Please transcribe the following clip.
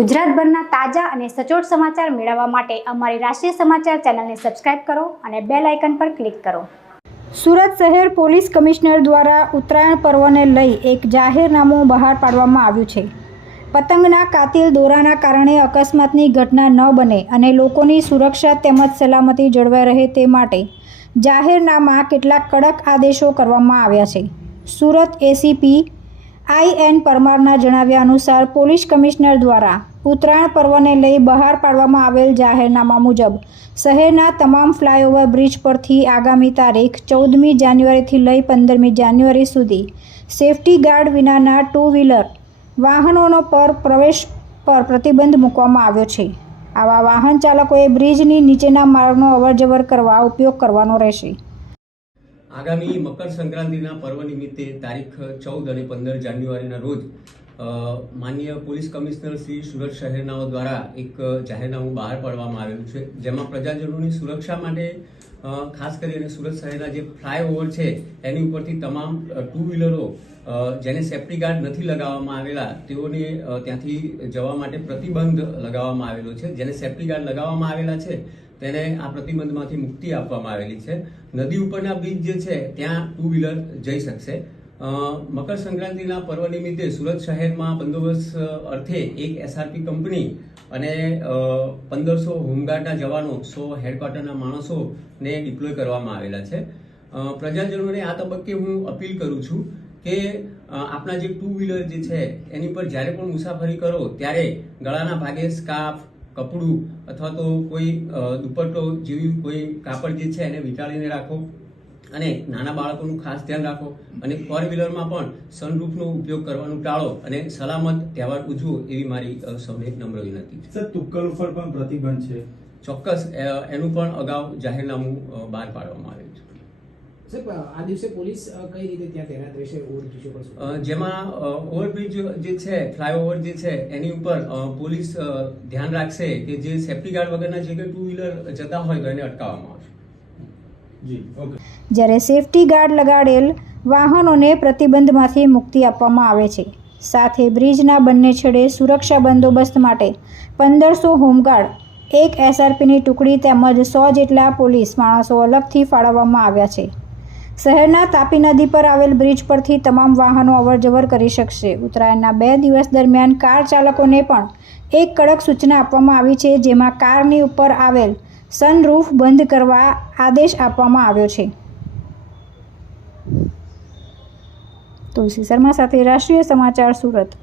ગુજરાતભરના તાજા અને સચોટ સમાચાર મેળવવા માટે અમારી રાષ્ટ્રીય સમાચાર ચેનલને સબસ્ક્રાઇબ કરો અને બેલ આઇકન પર ક્લિક કરો। સુરત શહેર પોલીસ કમિશનર દ્વારા ઉત્તરાયણ પર્વને લઈ એક જાહેરનામું બહાર પાડવામાં આવ્યું છે। પતંગના કાતિલ દોરાના કારણે અકસ્માતની ઘટના ન બને અને લોકોની સુરક્ષા તેમજ સલામતી જળવાઈ રહે તે માટે જાહેરનામા કેટલાક કડક આદેશો કરવામાં આવ્યા છે। સુરત એસીપી IN પરમારના જણાવ્યા અનુસાર પોલીસ કમિશનર દ્વારા ઉત્તરાયણ પર્વને લઈ બહાર પાડવામાં આવેલ જાહેરનામા મુજબ શહેરના તમામ ફ્લાયઓવર બ્રિજ પરથી આગામી તારીખ 14મી જાન્યુઆરીથી લઈ 15મી જાન્યુઆરી સુધી સેફટી ગાર્ડ વિનાના 2 વ્હીલર વાહનોનો પર પ્રવેશ પર પ્રતિબંધ મૂકવામાં આવ્યો છે। આવા વાહન ચાલકોએ બ્રિજની નીચેના માર્ગનો અવરજવર કરવા ઉપયોગ કરવાનો રહેશે। આગામી મકર સંક્રાંતિના પર્વ નિમિત્તે તારીખ 14 અને 15 જાન્યુઆરીના રોજ માનનીય પોલીસ કમિશનર શ્રી સુરત શહેરનાઓ દ્વારા એક જાહેરનામું બહાર પાડવામાં આવેલું છે, જેમાં પ્રજાજનોની સુરક્ષા માટે ખાસ કરીને સુરત શહેરના જે ફ્લાયઓવર છે એની ઉપરથી તમામ 2 વ્હીલરો જેને સેફ્ટી ગાર્ડ નથી લગાવવામાં આવેલા તેઓને ત્યાંથી જવા માટે પ્રતિબંધ લગાવવામાં આવેલો છે। જેને સેફ્ટી ગાર્ડ લગાવવામાં આવેલા છે તેને આ પ્રતિબંધમાંથી મુક્તિ આપવામાં આવેલી છે। નદી ઉપરના બ્રિજ જે છે ત્યાં 2 વ્હીલર જઈ શકશે। મકર સંક્રાંતિના પર્વ નિમિત્તે સુરત શહેરમાં બંદોબસ્ત અર્થે એક SRP કંપની અને 1500 હોમગાર્ડના જવાનો 100 હેડક્વાર્ટરના માણસોને ડિપ્લોય કરવામાં આવેલા છે। પ્રજાજનોને આ તબક્કે હું અપીલ કરું છું કે આપણા જે 2 વ્હીલર જે છે એની પર જ્યારે પણ મુસાફરી કરો ત્યારે ગળાના ભાગે સ્કાર્ફ, કપડું અથવા તો કોઈ દુપટ્ટો જેવી કોઈ કાપડ જે છે એને વીંટાળીને રાખો અને નાના બાળકોનું ખાસ ધ્યાન રાખો અને 4 વ્હીલરમાં પણ સનરૂફનો ઉપયોગ કરવાનું ટાળો અને સલામત તહેવાર ઉજવો એવી મારી સૌને નમ્ર વિનંતી છે। સર, તુક્કલ ઉપર પણ પ્રતિબંધ છે? ચોક્કસ, એનું પણ અગાઉ જાહેરનામું બહાર પાડવામાં આવ્યું છે। સર, આ દિવસે પોલીસ કઈ રીતે ત્યાં તૈનાત રહેશે ઓવરબ્રિજો પર? જેમાં ઓવરબ્રિજ જે છે ફ્લાયઓવર જે છે એની ઉપર પોલીસ ધ્યાન રાખશે કે જે સેફ્ટી ગાર્ડ વગરના જે કંઈ 2 વ્હીલર જતા હોય તો એને અટકાવવામાં આવશે। જી, ઓકે। જ્યારે સેફટી ગાર્ડ લગાડેલ વાહનોને પ્રતિબંધમાંથી મુક્તિ આપવામાં આવે છે। સાથે બ્રિજના બંને છેડે સુરક્ષા બંદોબસ્ત માટે 1500 હોમગાર્ડ, એક SRPની ટુકડી તેમજ 100 જેટલા પોલીસ માણસો અલગથી ફાળવવામાં આવ્યા છે। શહેરના તાપી નદી પર આવેલ બ્રિજ પરથી તમામ વાહનો અવરજવર કરી શકશે। ઉત્તરાયણના 2 દિવસ દરમિયાન કાર ચાલકોને પણ એક કડક સૂચના આપવામાં આવી છે, જેમાં કારની ઉપર આવેલ સનરૂફ બંધ કરવા આદેશ આપવામાં આવ્યો છે। તુલસી શર્મા સાથે રાષ્ટ્રીય સમાચાર, સુરત।